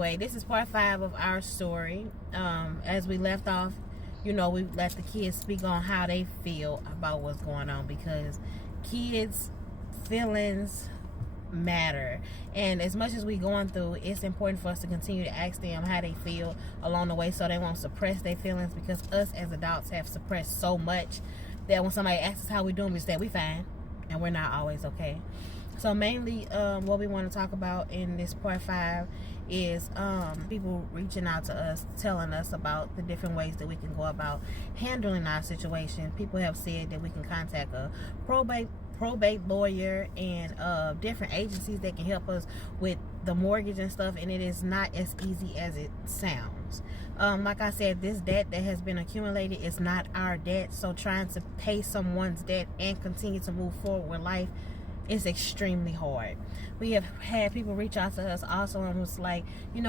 Anyway, this is part 5 of our story. As we left off, we let the kids speak on how they feel about what's going on, because kids' feelings matter. And as much as we going through, it's important for us to continue to ask them how they feel along the way, so they won't suppress their feelings, because us as adults have suppressed so much that when somebody asks us how we doing, we say we fine, and we're not always okay. So mainly what we want to talk about in this part 5 is people reaching out to us, telling us about the different ways that we can go about handling our situation. People have said that we can contact a probate lawyer and different agencies that can help us with the mortgage and stuff, and it is not as easy as it sounds. Like I said, this debt that has been accumulated is not our debt, so trying to pay someone's debt and continue to move forward with life is extremely hard. We have had people reach out to us also and was like,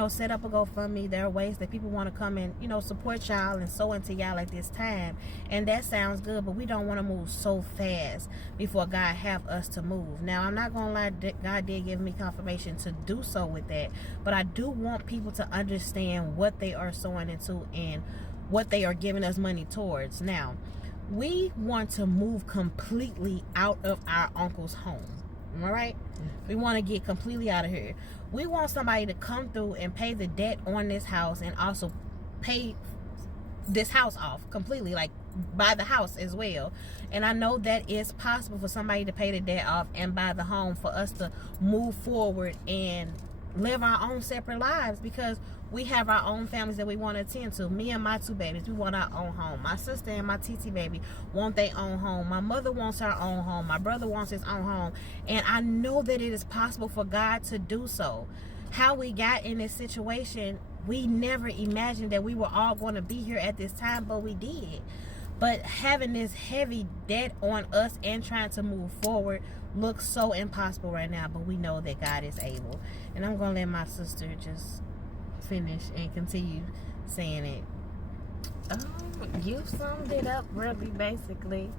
set up a GoFundMe. There are ways that people want to come and, support y'all and sow into y'all at this time. And that sounds good, but we don't want to move so fast before God have us to move. Now, I'm not going to lie, God did give me confirmation to do so with that. But I do want people to understand what they are sowing into and what they are giving us money towards. Now, we want to move completely out of our uncle's home. All right? We want to get completely out of here. We want somebody to come through and pay the debt on this house, and also pay this house off completely, like buy the house as well. And I know that it's possible for somebody to pay the debt off and buy the home, for us to move forward and live our own separate lives, because we have our own families that we want to attend to. Me and my 2 babies, we want our own home. My sister and my TT baby want their own home. My mother wants her own home. My brother wants his own home. And I know that it is possible for God to do so. How we got in this situation, we never imagined that we were all going to be here at this time, but we did. But having this heavy debt on us and trying to move forward looks so impossible right now, but we know that God is able. And I'm going to let my sister just finish and continue saying it. You summed it up really basically.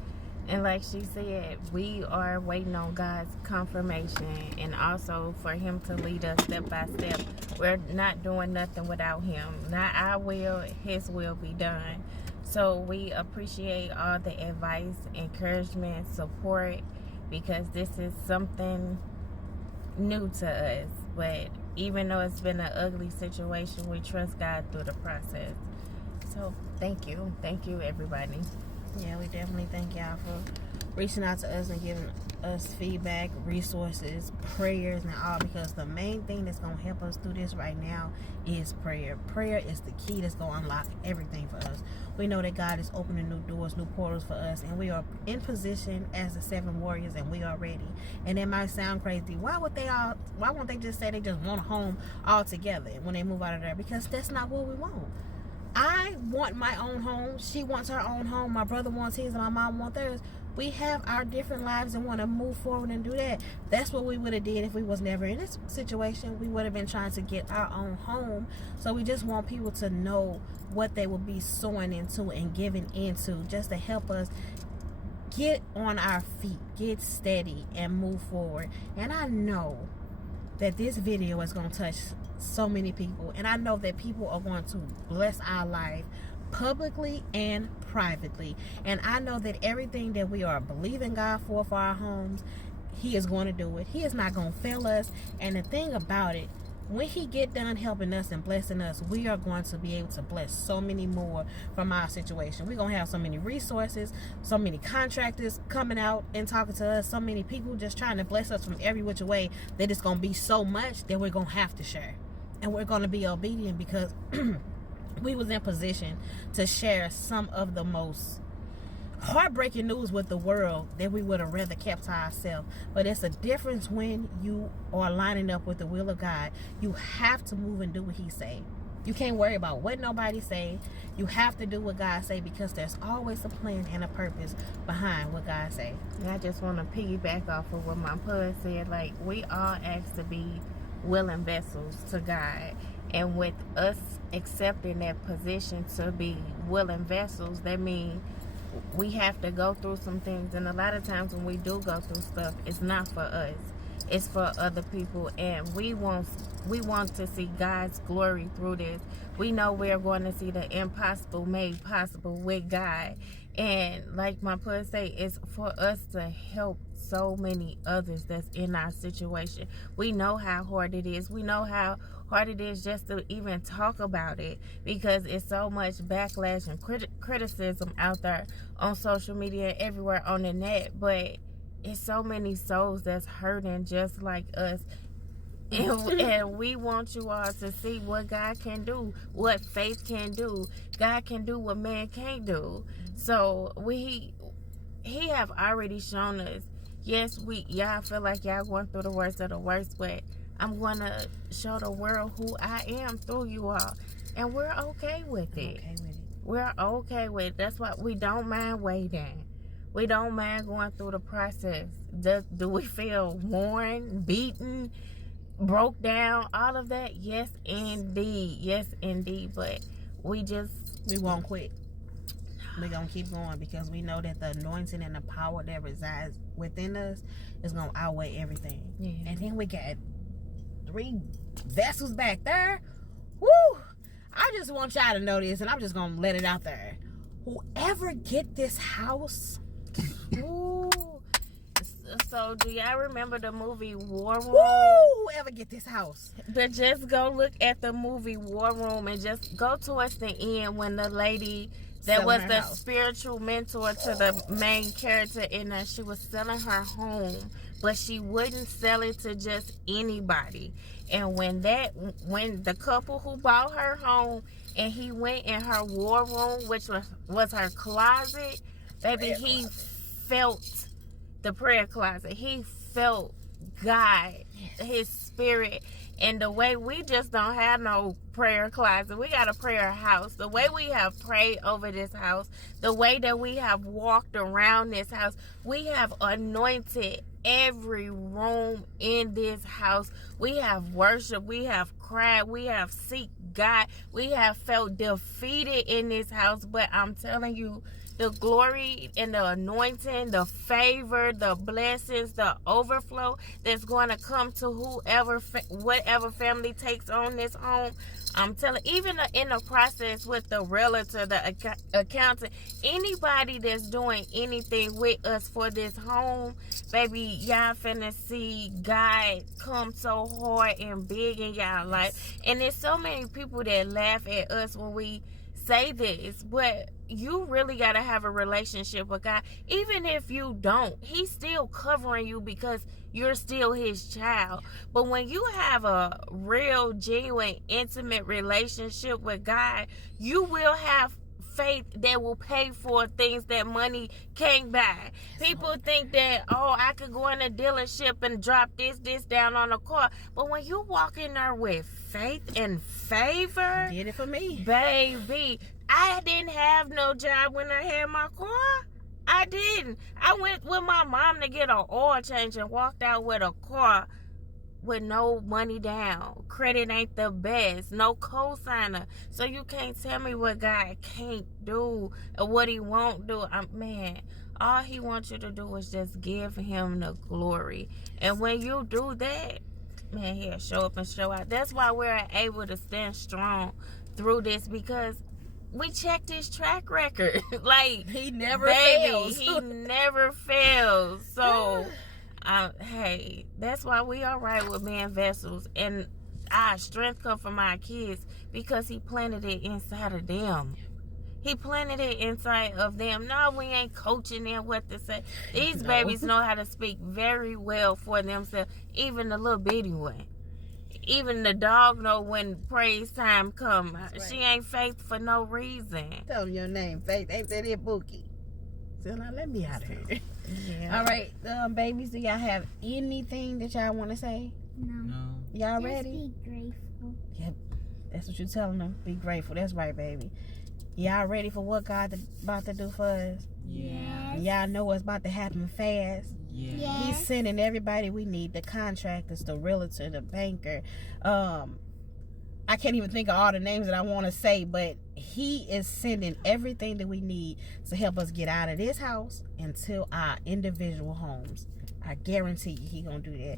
And like she said, we are waiting on God's confirmation, and also for him to lead us step by step. We're not doing nothing without him. Not our will, his will be done. So we appreciate all the advice, encouragement, support, because this is something new to us. But even though it's been an ugly situation, we trust God through the process. So thank you. Thank you, everybody. Yeah, we definitely thank y'all for reaching out to us and giving us feedback, resources, prayers, and all, because the main thing that's going to help us through this right now is prayer. Prayer is the key that's going to unlock everything for us. We know that God is opening new doors, new portals for us, and we are in position as the 7 warriors, and we are ready. And it might sound crazy. Why won't they just say they just want a home altogether when they move out of there? Because that's not what we want. I want my own home. She wants her own home. My brother wants his, and my mom wants theirs. We have our different lives and want to move forward and do that. That's what we would have did if we was never in this situation. We would have been trying to get our own home. So we just want people to know what they will be sowing into and giving into, just to help us get on our feet, get steady, and move forward. And I know that this video is going to touch so many people, and I know that people are going to bless our life publicly and privately. And I know that everything that we are believing God for our homes, he is going to do it. He is not going to fail us. And the thing about it, when he get done helping us and blessing us, we are going to be able to bless so many more from our situation. We're going to have so many resources, so many contractors coming out and talking to us, so many people just trying to bless us from every which way, that it's going to be so much that we're going to have to share. And we're going to be obedient, because we was in position to share some of the most heartbreaking news with the world that we would have rather kept to ourselves. But it's a difference when you are lining up with the will of God. You have to move and do what he say. You can't worry about what nobody say. You have to do what God say, because there's always a plan and a purpose behind what God say. And I just want to piggyback off of what my pud said. Like, we all asked to be willing vessels to God. And with us accepting that position to be willing vessels, that means we have to go through some things. And a lot of times when we do go through stuff, it's not for us. It's for other people. And we want we want to see God's glory through this. We know we're going to see the impossible made possible with God. And like my puss say, it's for us to help so many others that's in our situation. We know how hard it is. We know how hard it is just to even talk about it, because it's so much backlash and criticism out there on social media, everywhere on the net. But it's so many souls that's hurting just like us. And we want you all to see what God can do, what faith can do. God can do what man can't do. So he have already shown us. Yes, y'all feel like y'all going through the worst of the worst, but I'm going to show the world who I am through you all. And we're okay with it. We're okay with it. That's why we don't mind waiting. We don't mind going through the process. Do we feel worn, beaten, broke down, all of that? Yes, indeed. Yes, indeed. But we won't quit. We're going to keep going, because we know that the anointing and the power that resides within us is going to outweigh everything. Yeah. And then we got 3 vessels back there. Woo! I just want y'all to know this, and I'm just going to let it out there. Whoever get this house... Ooh. So do y'all remember the movie War Room? Woo! Whoever get this house. But just go look at the movie War Room and just go towards the end when the lady that was the spiritual mentor to the main character in there, she was selling her home, but she wouldn't sell it to just anybody. And when the couple who bought her home, and he went in her war room, which was her closet, baby, he felt the prayer closet. He felt God, his spirit. And the way we just don't have no prayer closet, we got a prayer house. The way we have prayed over this house, the way that we have walked around this house, we have anointed every room in this house. We have worshiped, we have cried, we have seeked God, we have felt defeated in this house. But I'm telling you, the glory and the anointing, the favor, the blessings, the overflow that's going to come to whatever family takes on this home. I'm telling, even in the process with the realtor, the accountant, anybody that's doing anything with us for this home, baby, y'all finna see God come so hard and big in y'all life. And there's so many people that laugh at us when we say this, but you really got to have a relationship with God. Even if you don't, he's still covering you because you're still his child. But when you have a real, genuine, intimate relationship with God, you will have faith that will pay for things that money can't buy. People think that, oh, I could go in a dealership and drop this down on a car. But when you walk in there with faith and favor, did it for me, baby. I didn't have no job when I had my car. I didn't. I went with my mom to get an oil change and walked out with a car with no money down. Credit ain't the best. No cosigner. So you can't tell me what God can't do or what he won't do. Man, all he wants you to do is just give him the glory. And when you do that, man, he'll show up and show out. That's why we're able to stand strong through this, because we checked his track record. Like, he never fails. He never fails. So, hey, that's why we all right with being vessels. And our strength comes from our kids, because he planted it inside of them. He planted it inside of them. No, we ain't coaching them what to say. These babies know how to speak very well for themselves. Even the little bitty one. Even the dog know when praise time come. Right. She ain't Faith for no reason. Tell them your name, Faith. They said it Bookie. So now let me out of here. Yeah. All right, babies, do y'all have anything that y'all want to say? No. Y'all just ready? Be grateful. Yep. That's what you're telling them. Be grateful. That's right, baby. Y'all ready for what God about to do for us? Yes. Y'all know what's about to happen fast. Yes. He's sending everybody we need, the contractors, the realtor, the banker. I can't even think of all the names that I want to say, but he is sending everything that we need to help us get out of this house into our individual homes. I guarantee you he gonna do that.